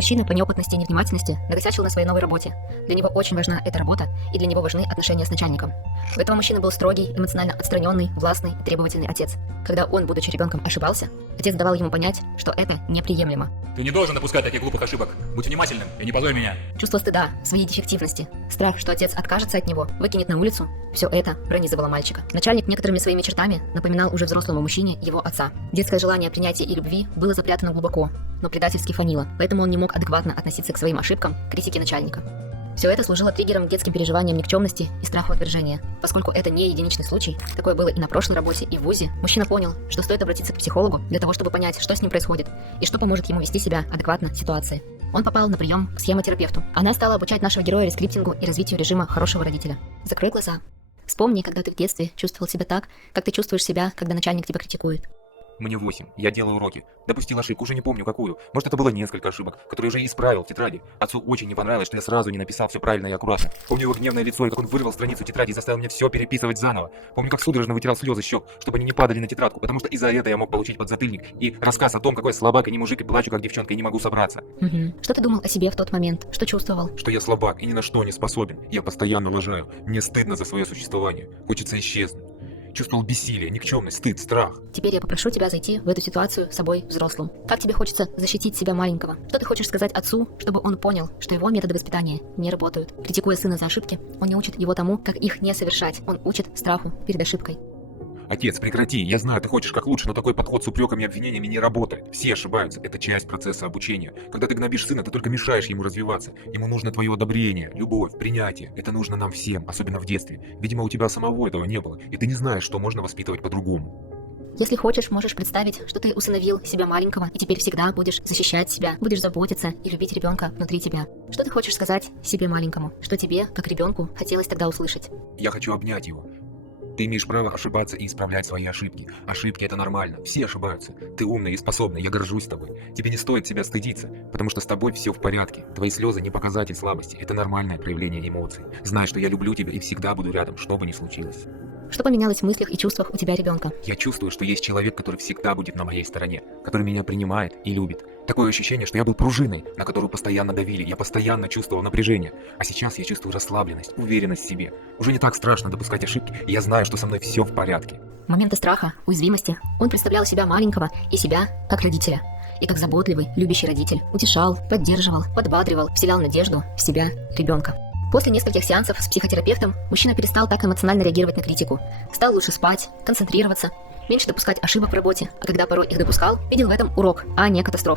Мужчина по неопытности и невнимательности накосячил на своей новой работе. Для него очень важна эта работа, и для него важны отношения с начальником. У этого мужчины был строгий, эмоционально отстраненный, властный и требовательный отец. Когда он, будучи ребенком, ошибался, отец давал ему понять, что это неприемлемо. Ты не должен допускать таких глупых ошибок. Будь внимательным и не позорь меня. Чувство стыда, своей дефективности, страх, что отец откажется от него, выкинет на улицу – все это пронизывало мальчика. Начальник некоторыми своими чертами напоминал уже взрослому мужчине его отца. Детское желание принятия и любви было запрятано глубоко, но предательски фанило, поэтому он не мог адекватно относиться к своим ошибкам, критике начальника. Все это служило триггером к детским переживаниям никчемности и страху отвержения. Поскольку это не единичный случай, такое было и на прошлой работе, и в ВУЗе, мужчина понял, что стоит обратиться к психологу для того, чтобы понять, что с ним происходит, и что поможет ему вести себя адекватно в ситуации. Он попал на прием к схемотерапевту. Она стала обучать нашего героя рескриптингу и развитию режима хорошего родителя. Закрой глаза. Вспомни, когда ты в детстве чувствовал себя так, как ты чувствуешь себя, когда начальник тебя критикует. Мне 8. Я делал уроки. Допустил ошибку, уже не помню какую. Может, это было несколько ошибок, которые уже исправил в тетради. Отцу очень не понравилось, что я сразу не написал все правильно и аккуратно. Помню его гневное лицо, и как он вырвал страницу тетради и заставил меня все переписывать заново. Помню, как судорожно вытирал слезы с щек, чтобы они не падали на тетрадку, потому что из-за этого я мог получить подзатыльник и рассказ о том, какой я слабак и не мужик, и плачу как девчонка, и не могу собраться. Что ты думал о себе в тот момент? Что чувствовал? Что я слабак и ни на что не способен. Я постоянно лажаю. Мне стыдно за свое существование. Хочется исчезнуть. Чувствовал бессилие, никчемность, стыд, страх. Теперь я попрошу тебя зайти в эту ситуацию с собой взрослым. Как тебе хочется защитить себя маленького? Что ты хочешь сказать отцу, чтобы он понял, что его методы воспитания не работают? Критикуя сына за ошибки, он не учит его тому, как их не совершать. Он учит страху перед ошибкой. Отец, прекрати. Я знаю, ты хочешь как лучше, но такой подход с упреками и обвинениями не работает. Все ошибаются. Это часть процесса обучения. Когда ты гнобишь сына, ты только мешаешь ему развиваться. Ему нужно твое одобрение, любовь, принятие. Это нужно нам всем, особенно в детстве. Видимо, у тебя самого этого не было, и ты не знаешь, что можно воспитывать по-другому. Если хочешь, можешь представить, что ты усыновил себя маленького, и теперь всегда будешь защищать себя, будешь заботиться и любить ребенка внутри тебя. Что ты хочешь сказать себе маленькому? Что тебе, как ребенку, хотелось тогда услышать? Я хочу обнять его. Ты имеешь право ошибаться и исправлять свои ошибки. Ошибки — это нормально. Все ошибаются. Ты умный и способный, я горжусь тобой. Тебе не стоит себя стыдиться, потому что с тобой все в порядке. Твои слезы не показатель слабости, это нормальное проявление эмоций. Знай, что я люблю тебя и всегда буду рядом, что бы ни случилось. Что поменялось в мыслях и чувствах у тебя ребенка? Я чувствую, что есть человек, который всегда будет на моей стороне, который меня принимает и любит. Такое ощущение, что я был пружиной, на которую постоянно давили, я постоянно чувствовал напряжение. А сейчас я чувствую расслабленность, уверенность в себе. Уже не так страшно допускать ошибки, и я знаю, что со мной все в порядке. В моменты страха, уязвимости он представлял себя маленького и себя как родителя. И как заботливый, любящий родитель утешал, поддерживал, подбадривал, вселял надежду в себя, ребенка. После нескольких сеансов с психотерапевтом мужчина перестал так эмоционально реагировать на критику. Стал лучше спать, концентрироваться, меньше допускать ошибок в работе, а когда порой их допускал, видел в этом урок, а не катастрофу.